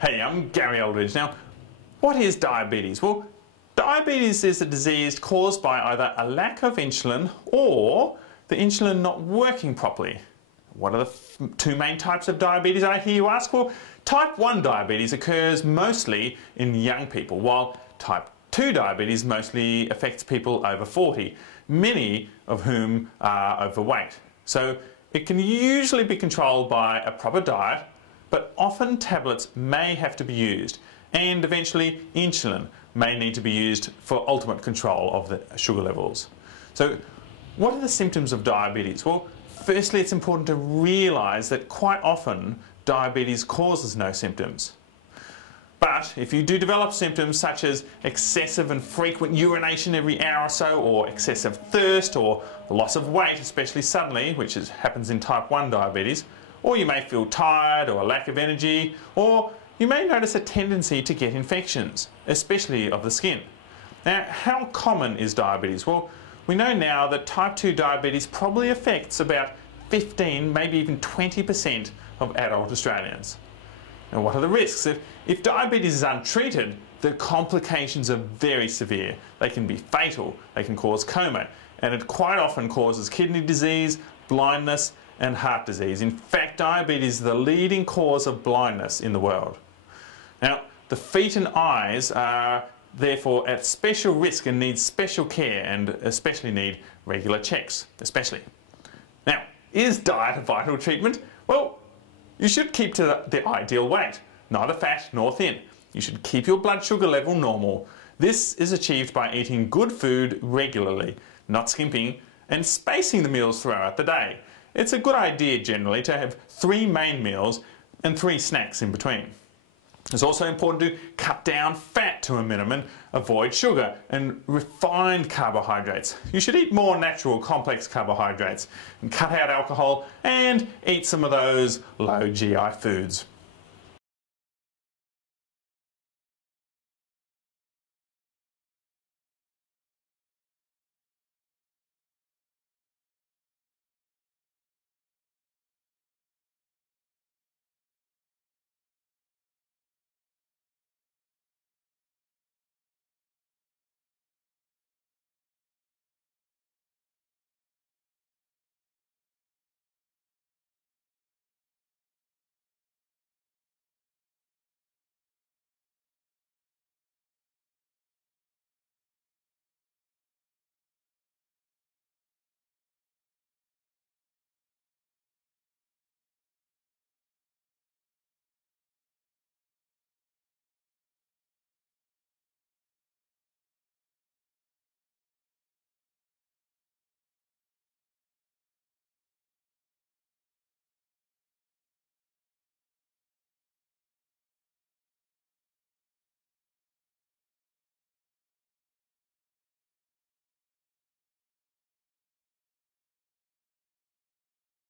Hey, I'm Gary Aldridge. Now, what is diabetes? Well, diabetes is a disease caused by either a lack of insulin or the insulin not working properly. What are the two main types of diabetes, I hear you ask? Well, type 1 diabetes occurs mostly in young people, while type 2 diabetes mostly affects people over 40, many of whom are overweight. So it can usually be controlled by a proper diet, but often tablets may have to be used, and eventually insulin may need to be used for ultimate control of the sugar levels. So what are the symptoms of diabetes? Well, firstly, it's important to realise that quite often diabetes causes no symptoms. But if you do develop symptoms such as excessive and frequent urination every hour or so, or excessive thirst, or loss of weight, especially suddenly, which happens in type 1 diabetes, or you may feel tired or a lack of energy, or you may notice a tendency to get infections, especially of the skin. Now, how common is diabetes? Well, we know now that type 2 diabetes probably affects about 15, maybe even 20% of adult Australians. Now, what are the risks? If diabetes is untreated, the complications are very severe. They can be fatal, they can cause coma, and it quite often causes kidney disease, blindness, and heart disease. In fact, diabetes is the leading cause of blindness in the world. Now, the feet and eyes are therefore at special risk and need special care, and especially need regular checks, especially. Now, is diet a vital treatment? Well, you should keep to the ideal weight, neither fat nor thin. You should keep your blood sugar level normal. This is achieved by eating good food regularly, not skimping, and spacing the meals throughout the day. It's a good idea generally to have 3 main meals and 3 snacks in between. It's also important to cut down fat to a minimum, avoid sugar and refined carbohydrates. You should eat more natural complex carbohydrates and cut out alcohol and eat some of those low GI foods.